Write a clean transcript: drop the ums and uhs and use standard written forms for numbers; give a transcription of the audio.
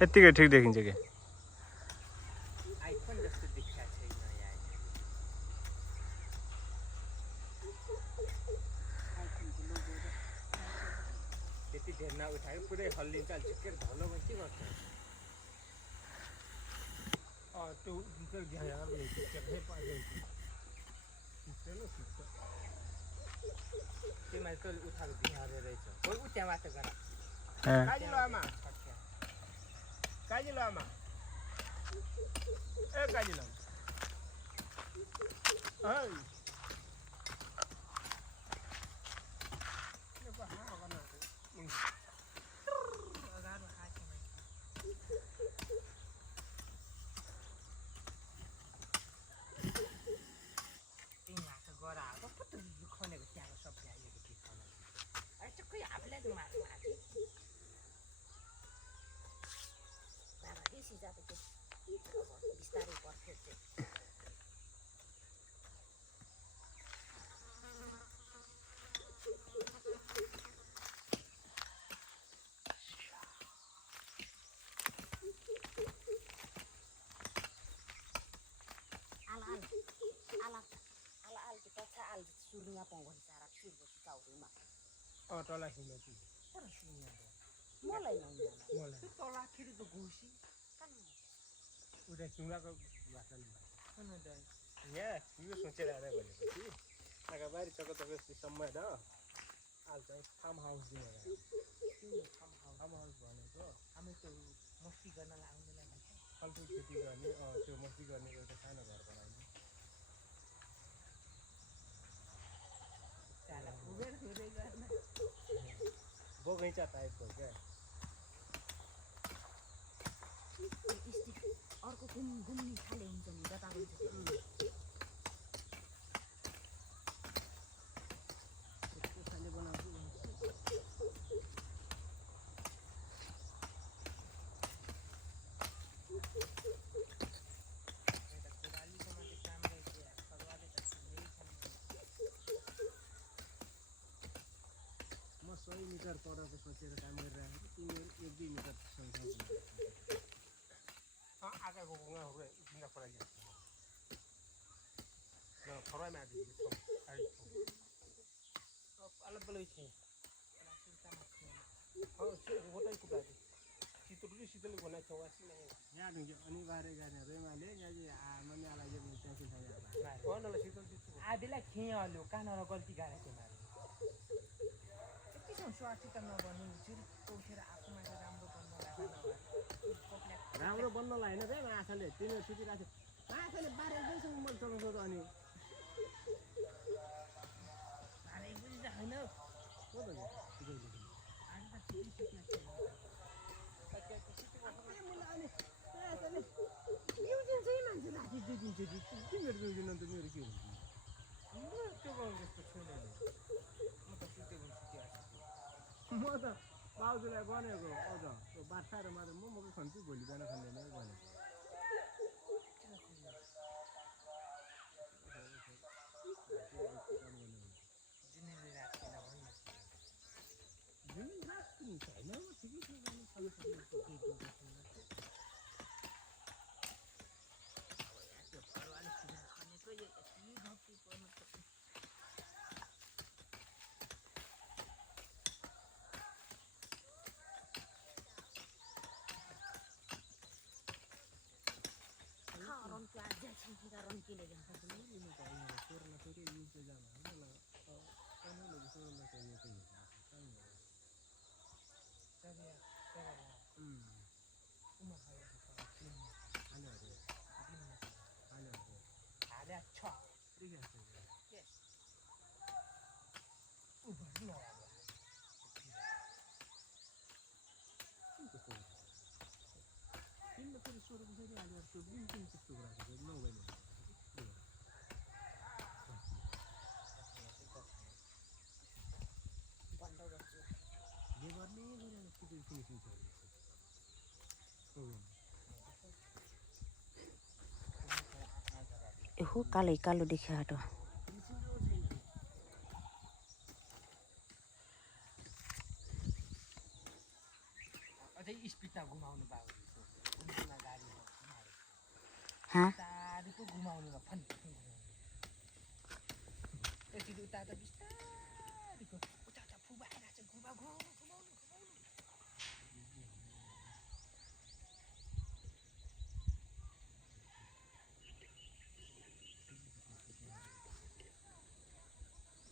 यतिकै ठिक देखिन्छ कि आइफोन जस्तो देखिया छैन यार आइफोनको लोगो र त्यति धेर नउठायो पुरै हल्लिन्छ झुकेर धलो भए के गर्छ त्यो जुन चाहिँ यहाँ हेर्दै पाएको त्यो माथि उठाएको धिहारे रहेछ कोही उ त्यहाँ माथि गर काजिलो आमा काजिलो आमा ए काजिलो है बिस्तारै पर्छ al kita al suruhnya penggoda sarap suruh kita rumah तलाई सुन्नु कि mulai मलाई तला खिर त घुसी kan उता सुँगाको भाषा नि किन दाइ यहाँ यो सोचेर आएर भनेपछि आगाबारी चकचक समय र आज चाहिँ फार्म हाउस दिएर फार्म हाउस भनेको हामी त मस्ती गर्न आउनेलाई भन्छ फलफुल खेती गर्ने त्यो मस्ती गर्ने एउटा सानो घर बनाउने त्याला उबेर हुँदै गर्न बगैँचा टाइपको क्या स्टिक अर्को घुम्ने खाले हुन्छ नि जता पनि त्यस्तो खाले बनाउँछु म 100 मिटर परको सोचेर काम गरिरहेको छु तिमीहरू 1-2 मिटर सँगसँगै आगाको गुङ्गाहरू जिन्दा पराइन्छ ल फराइमा आदि अलग अलग थिए होटल कुटा चितुरी शीतल गोना चौवासी नहीं याद नहीं अनिवार्य गाने रेमाले गाजी मने आला जे त्यासी थाया ओ न शीतल चितु आदिलाई खेल्यो कानर गल्ती गरे तिमीहरू यति स्वार्थी त नबन्नु चिर्को उठेर आफूमा राम्रो बन्नलाई हैन रे माछाले तिनीहरु सुतिराथे माछाले 12-1 मन चलाउँछ त अनि भारे बुझ्छ हैन को त आज त सिटी म्युजियम चाहिँ मान्छे राति देखिन्छ तिमीहरु म्युजियम अन्त मेरो के हुन्छ त्यो गाउँ जस्तो छैन म त सुतेको सुतिआएको म त बाउजुलाई भनेको अझ त्यो बाछा र मात्र मको खन्छु भोलि बिहान खाँदैन भने जिनेले राख्दैन भन्नु जुन राख्नु छैन ठिकै छ भने सबै orang tua aja sih kita orang kile kan ini kayaknya karena tadi itu jangan malah kan lagi suruh mereka itu kan saya umah saya ada cok iya yes ubahnya ini terus suruh saya ada tuh mungkin itu berarti no way बन्द गर्छु ये गर्ने गरेर किन finishing छ एहो कालो कालो देखिया त अझै स्पिडमा घुमाउनु भएको कम्तीमा गाडी हाँ बिस्तारीको घुमाउनुमा फन एकचोटि उता बिस्तारीको उता फुबा आइरहेको छ घुमा घुम